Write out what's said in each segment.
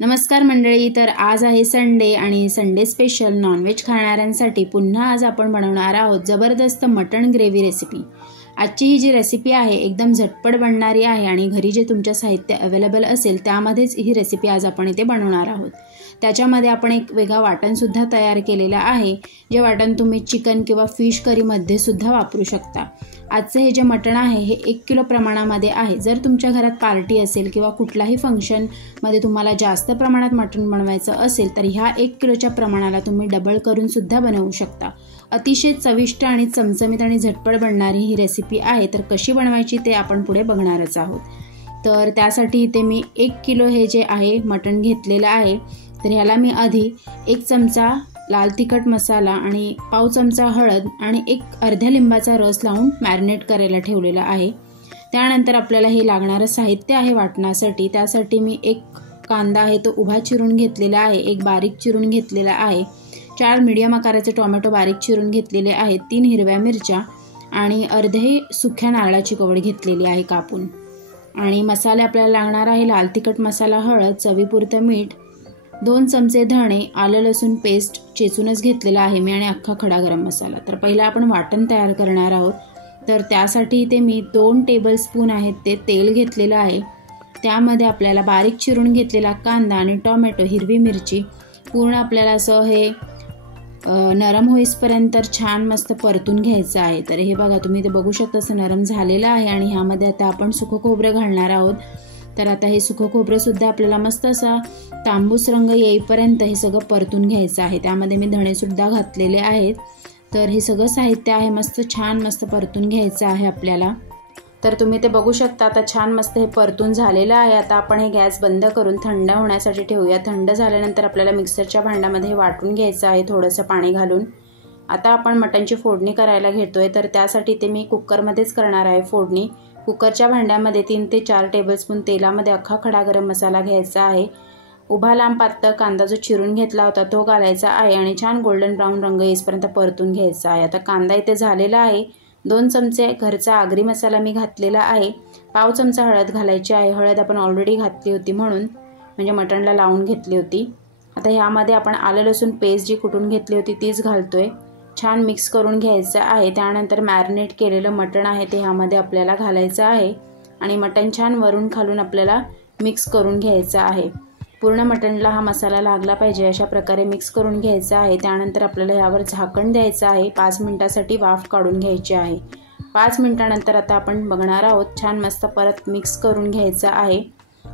नमस्कार मंडळी, तर आज आहे संडे आणि संडे स्पेशल नॉनव्हेज खाणाऱ्यांसाठी पुन्हा आज आपण बनवणार आहोत जबरदस्त मटण ग्रेव्ही रेसिपी। आजची ही जी रेसिपी आहे एकदम झटपट बनणारी आहे आणि घरी जे तुमच्या साहित्य अवेलेबल असेल त्यामध्येच ही रेसिपी आज आपण इथे बनवणार आहोत। त्याच्यामध्ये आपण एक वेगळा वाटण सुद्धा तयार केलेला आहे, जे वाटण तुम्ही चिकन किंवा फिश करी मध्ये सुद्धा वापरू शकता। आजचे हे जे मटण आहे हे 1 किलो प्रमाणामध्ये आहे। जर तुमच्या घरात पार्टी असेल किंवा कुठलाही फंक्शन मध्ये तुम्हाला जास्त प्रमाणात मटण बनवायचं असेल तर ह्या 1 किलोच्या प्रमाणाला तुम्ही डबल करून सुद्धा बनवू शकता। अतिशय चविष्ट आणि चमचमीत आणि झटपट बनणारी ही रेसिपी आहे। तर कशी बनवायची ते आपण पुढे बघणारच आहोत। तर त्यासाठी इथे मी 1 किलो हे जे आहे मटण घेतलेलं आहे। तर ह्याला मी आधी 1 चमचा लाल तिखट मसाला आणि पाव चमचा हळद आणि अर्ध्या लिंबाचा रस लावून मॅरिनेट करायला ठेवलेला आहे। त्यानंतर आपल्याला हे लागणारं साहित्य आहे वाटणासाठी। त्यासाठी मी 1 कांदा आहे तो उभा चिरून घेतलेला आहे, 1 बारीक चिरून घेतलेला आहे, 4 मीडियम आकाराचे टोमॅटो बारीक चिरून घेतलेले आहेत, 3 हिरव्या मिरच्या आणि अर्धे सुक्या नारळाची कवड घेतलेली आहे कापून। आणि मसाले आपल्याला लागणार आहे लाल तिखट मसाला, हळद, चवीपुरतं मीठ, 2 चमचे धणे, आलं लसूण पेस्ट चेचूनच घेतलेला आहे मी आणि अख्खा खडा गरम मसाला। तर पहिला आपण वाटण तयार करणार आहोत। तर त्यासाठी इथे मी 2 टेबलस्पून आहेत ते तेल घेतलेलं आहे। त्यामध्ये आपल्याला बारीक चिरून घेतलेला कांदा आणि टोमॅटो, हिरवी मिरची पूर्ण आपल्याला असं हे नरम होईपर्यंत छान मस्त परतून घ्यायचं आहे। तर हे बघा तुम्ही ते बघू शकता असं नरम झालेलं आहे। आणि ह्यामध्ये आता आपण सुकं खोबरं घालणार आहोत। तर आता हे सुकं खोबरं सुद्धा आपल्याला मस्त असा तांबूस रंग येईपर्यंत हे सगळं परतून घ्यायचं आहे। त्यामध्ये मी धणे सुद्धा घातलेले आहेत। तर हे सगळं साहित्य आहे मस्त छान मस्त परतून घ्यायचं आहे आपल्याला। तर तुम्ही ते बघू शकता आता छान मस्त हे परतून झालेलं आहे। आता आपण हे गॅस बंद करून थंड होण्यासाठी ठेवूया। थंड झाल्यानंतर आपल्याला मिक्सरच्या भांड्यामध्ये हे वाटून घ्यायचं आहे थोडंसं पाणी घालून। आता आपण मटणची फोडणी करायला घेतोय। तर त्यासाठी ते मी कुकरमध्येच करणार आहे फोडणी। कुकरच्या भांड्यामध्ये 3 ते 4 टेबलस्पून तेलामध्ये अख्खा खडा गरम मसाला घ्यायचा आहे, उभा लांब पातळ कांदा जो चिरून घेतला होता तो घालायचा आहे आणि छान गोल्डन ब्राऊन रंग येईपर्यंत परतून घ्यायचा आहे। आता कांदा इथे झालेला आहे। 2 चमचे घरचा आगरी मसाला मी घातलेला आहे, पाव चमचा हळद घालायची आहे। हळद आपण ऑलरेडी घातली होती म्हणून म्हणजे मटणला लावून घेतली होती। आता ह्यामध्ये आपण आलं लसूण पेस्ट जी कुटून घेतली होती तीच घालतोय, छान मिक्स करून घ्यायचं आहे। त्यानंतर मॅरिनेट केलेलं मटण आहे ते ह्यामध्ये आपल्याला घालायचं आहे आणि मटण छान वरून खालून आपल्याला मिक्स करून घ्यायचं आहे। पूर्ण मटणला हा मसाला लागला पाहिजे अशा प्रकारे मिक्स करून घ्यायचा आहे। त्यानंतर आपल्याला यावर झाकण द्यायचं आहे, 5 मिनिटासाठी वाफ काढून घ्यायची आहे। 5 मिनिटानंतर आता आपण बघणार आहोत। छान मस्त परत मिक्स करून घ्यायचं आहे।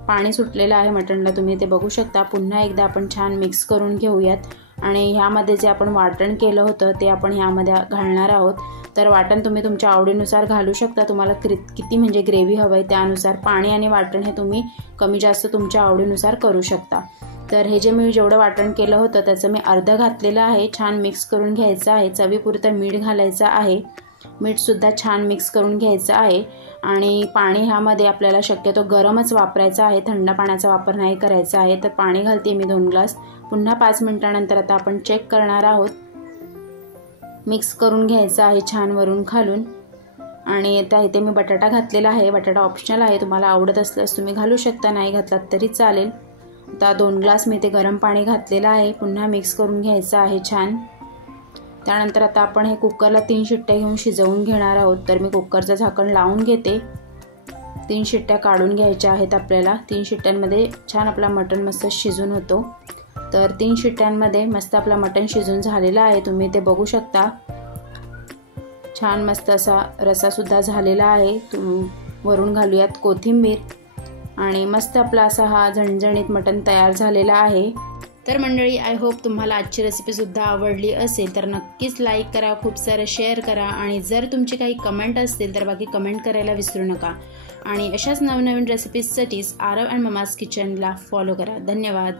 पाणी सुटलेलं आहे मटणला तुम्ही ते बघू शकता। पुन्हा एकदा आपण छान मिक्स करून घेऊयात आणि ह्यामध्ये जे आपण वाटण केलं होतं ते आपण ह्यामध्ये घालणार आहोत। तर वाटण तुम्ही तुमच्या आवडीनुसार घालू शकता, तुम्हाला किती म्हणजे ग्रेव्ही हवं आहे त्यानुसार पाणी आणि वाटण हे तुम्ही कमी जास्त तुमच्या आवडीनुसार करू शकता। तर हे जे मी जेवढं वाटण केलं होतं त्याचं मी अर्धं घातलेलं आहे। छान मिक्स करून घ्यायचं आहे, चवीपुरतं मीठ घालायचं आहे, मीठ सुद्धा छान मिक्स करून घ्यायचं आहे। आणि पाणी ह्यामध्ये आपल्याला शक्यतो गरमच वापरायचं आहे, थंड पाण्याचा वापर नाही करायचा आहे। तर पाणी घालते मी 2 ग्लास। पुन्हा 5 मिनिटानंतर आता आपण चेक करणार आहोत। मिक्स करून घ्यायचं आहे छान वरून खालून। आणि आता इथे मी बटाटा घातलेला आहे, बटाटा ऑप्शनल आहे, तुम्हाला आवडत असल्यास तुम्ही घालू शकता, नाही घातलात तरी चालेल। आता 2 ग्लास मी ते गरम पाणी घातलेलं आहे, पुन्हा मिक्स करून घ्यायचं आहे छान। त्यानंतर आता आपण हे कुकरला 3 शिट्ट्या घेऊन शिजवून घेणार आहोत। तर मी कुकरचं झाकण लावून घेते, 3 शिट्ट्या काढून घ्यायच्या आहेत आपल्याला। 3 शिट्ट्यांमध्ये छान आपला मटण मस्त शिजून होतो। तर 3 शिट्ट्यांमध्ये मस्त आपला मटण शिजून झालेला आहे, तुम्ही ते बघू शकता। छान मस्त असा रसा सुद्धा झालेला आहे। वरून घालूयात कोथिंबीर आणि मस्त आपला असा हा झणझणीत मटण तयार झालेला आहे। तर मंडळी, आय होप तुम्हाला आजची रेसिपी सुद्धा आवडली असेल। तर नक्कीच लाईक करा, खूप सारं शेअर करा आणि जर तुमची काही कमेंट असतील तर बाकी कमेंट करायला विसरू नका। आणि अशाच नवनवीन रेसिपीजसाठी आरव अँड ममाज किचनला फॉलो करा। धन्यवाद।